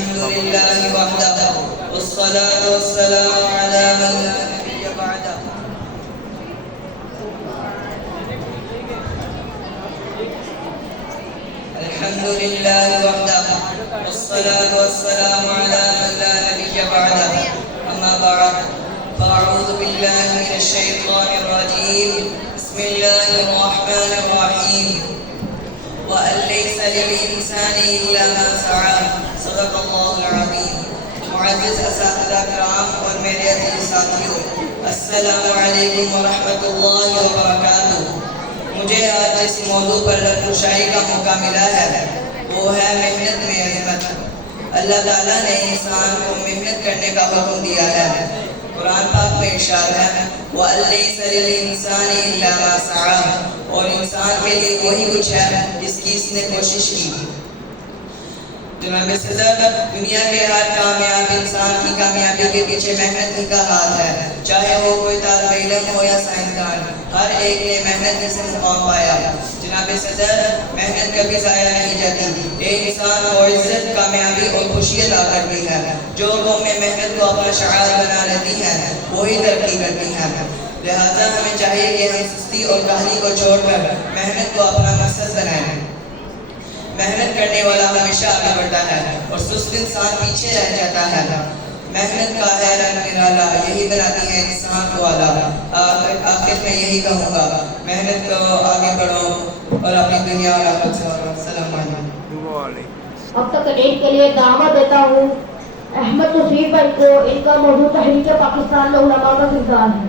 الحمد لله وحده والصلاة والسلام على من لا نبي بعده. الحمد لله وحده والصلاة والسلام على من لا نبي بعده. أما بعد فأعوذ بالله من الشيطان الرجيم. بسم الله الرحمن الرحيم. وأن ليس للإنسان إلا ما سعى. صدق الله العظيم. معزز اساتذہ کرام اور میرے عزیز ساتھیوں، السلام علیکم ورحمۃ اللہ وبرکاتہ. مجھے آج جس موضوع پر رفع کا موقع ملا ہے وہ ہے محنت میں عظمت. اللہ تعالیٰ نے انسان کو محنت کرنے کا حکم دیا ہے. قرآن پاک میں ارشاد ہے وَأَن لَّيْسَ لِلْإِنسَانِ إِلَّا مَا سَعَىٰ، اور انسان کے لیے وہی کچھ ہے جس کی اس نے کوشش کی. جناب صدر، دنیا کے ہر کامیاب انسان کی کامیابی کے پیچھے محنت ہی کا ہاتھ ہے. چاہے وہ کوئی طالب علم ہو یا سائنسدان، ہر ایک نے محنت سے مقام پایا. جناب صدر، محنت کبھی ضائع نہیں جاتی. ایک انسان کو عزت، کامیابی اور خوشی عطا کرتی ہے. جو قومیں محنت کو اپنا شعار بنا لیتی ہیں وہی ترقی کرتی ہیں. لہذا ہمیں چاہیے کہ ہم سستی اور کاہلی کو چھوڑ کر محنت کو اپنا مقصد بنائیں. محنت کرنے والا ہمیشہ آگے بڑھتا ہے اور سست انسان پیچھے رہ جاتا ہے. محنت کا ہے رنگ نرالا، یہی بناتی ہے انسان کو اعلیٰ. آخر میں یہی کہوں گا، محنت کرو، آگے بڑھو اور اپنی دنیا اور آخرت سے. السلام علیکم. اب تقریر کے لیے دعوت دیتا ہوں احمد توصیف بھائی کو. ان کا موضوع تحریک پاکستان میں علماء کا کردار ہے.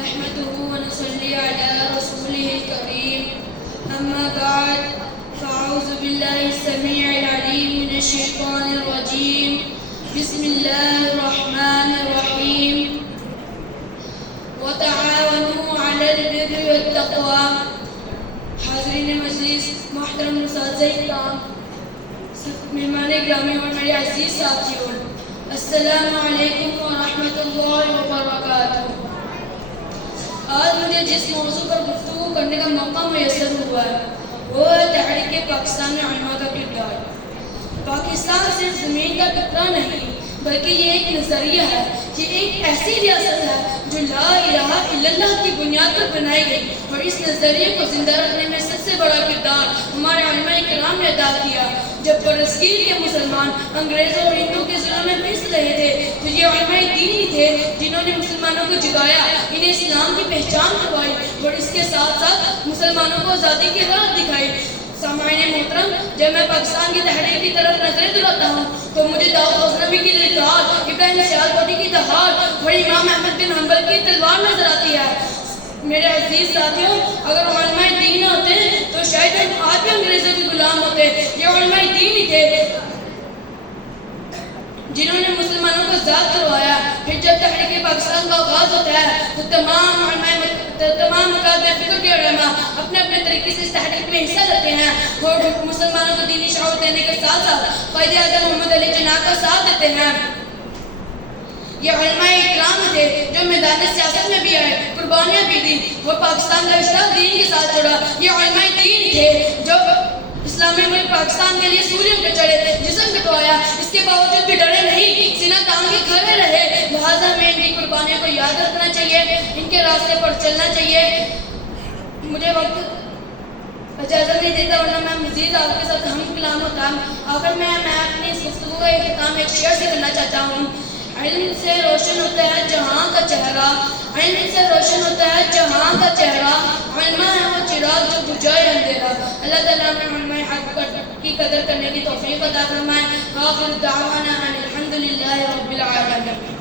نحمده ونصلي على رسوله الكريم. أما بعد فأعوذ بالله السميع العليم من الشيطان الرجيم. بسم الله الرحمن الرحيم. وتعاونوا على البر والتقوى. حاضرین مجلس، محترم اساتذہ کرام، مہمان گرامی اور میرے عزیز ساتھیوں، السلام علیکم ورحمۃ اللہ وبرکاتہ. آج مجھے جس موضوع پر گفتگو کرنے کا موقع میسر ہوا ہے وہ ہے تحریک پاکستان میں علماء کا کردار. پاکستان صرف زمین کا ٹکڑا نہیں بلکہ یہ ایک نظریہ ہے. یہ ایک ایسی ریاست ہے جو لا الہ الا اللہ کی بنیاد پر بنائی گئی، اور اس نظریے کو زندہ رکھنے میں سب سے بڑا کردار ہمارے علماء کرام نے ادا کیا. جب برصغیر کے مسلمان انگریزوں اور ہندوؤں کے ظلم میں پس رہے تھے تو یہ علماء دین ہی تھے جنہوں نے مسلمانوں کو جگایا، انہیں اسلام کی پہچان کروائی اور اس کے ساتھ ساتھ مسلمانوں کو آزادی کی راہ دکھائی. سامعین محترم، جب میں پاکستان کی تحریک کی طرف نظریں دلاتا ہوں تو مجھے داؤد غزنوی کی للکار، ابراہیم سیالکوٹی کی دہاڑ اور امام احمد بن حنبل کی تلوار نظر آتی ہے. میرے عزیز ساتھیوں، اگر علماء دین ہوتے تو شاید ہم آج بھی انگریزوں کے غلام ہوتے. یہ علماء دین ہی تھے جنہوں نے مسلمانوں کو آزاد کروایا. پھر جب تحریک پاکستان کا آغاز ہوتا ہے تو تمام مقاصد فکر کے علماء اپنے اپنے طریقے سے اس تحریک میں حصہ لیتے ہیں اور مسلمانوں کو دینی شعور دینے کے ساتھ ساتھ قائد اعظم محمد علی جناح کا ساتھ دیتے ہیں. یہ علماء اکرام تھے جو میدان سیاست میں بھی آئے، قربانیاں بھی دیں اور پاکستان کا رشتہ دین کے ساتھ جڑا. یہ علماء دین تھے جو اسلامی ملک پاکستان کے لیے سوریوں پہ چڑھے، جسم کٹوایا، اس کے باوجود بھی ڈرے نہیں، سینہ تان کے کھڑے رہے. لہٰذا ہمیں ان کی قربانیوں کو یاد رکھنا چاہیے، ان کے راستے پر چلنا چاہیے. مجھے وقت اجازت نہیں دیتا ورنہ میں مزید آپ کے ساتھ ہم کلام ہوتا. آخر میں اپنی اس گفتگو کا اختتام ایک شعر سے کرنا چاہتا ہوں. علم سے روشن ہوتا ہے جہاں کا چہرہ، علم سے روشن ہوتا ہے جہاں کا چہرہ، علماء ہے وہ چراغ جو بجھائے اندھیرا. اللہ تعالیٰ نے علماء حق کی قدر کرنے کی توفیق عطا فرمائے. آخر دعوانا ان الحمد للہ رب العالمین.